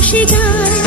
সুখে স্মৃতি আসে যায়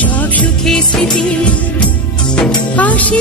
সব সুখে স্মৃতি আসে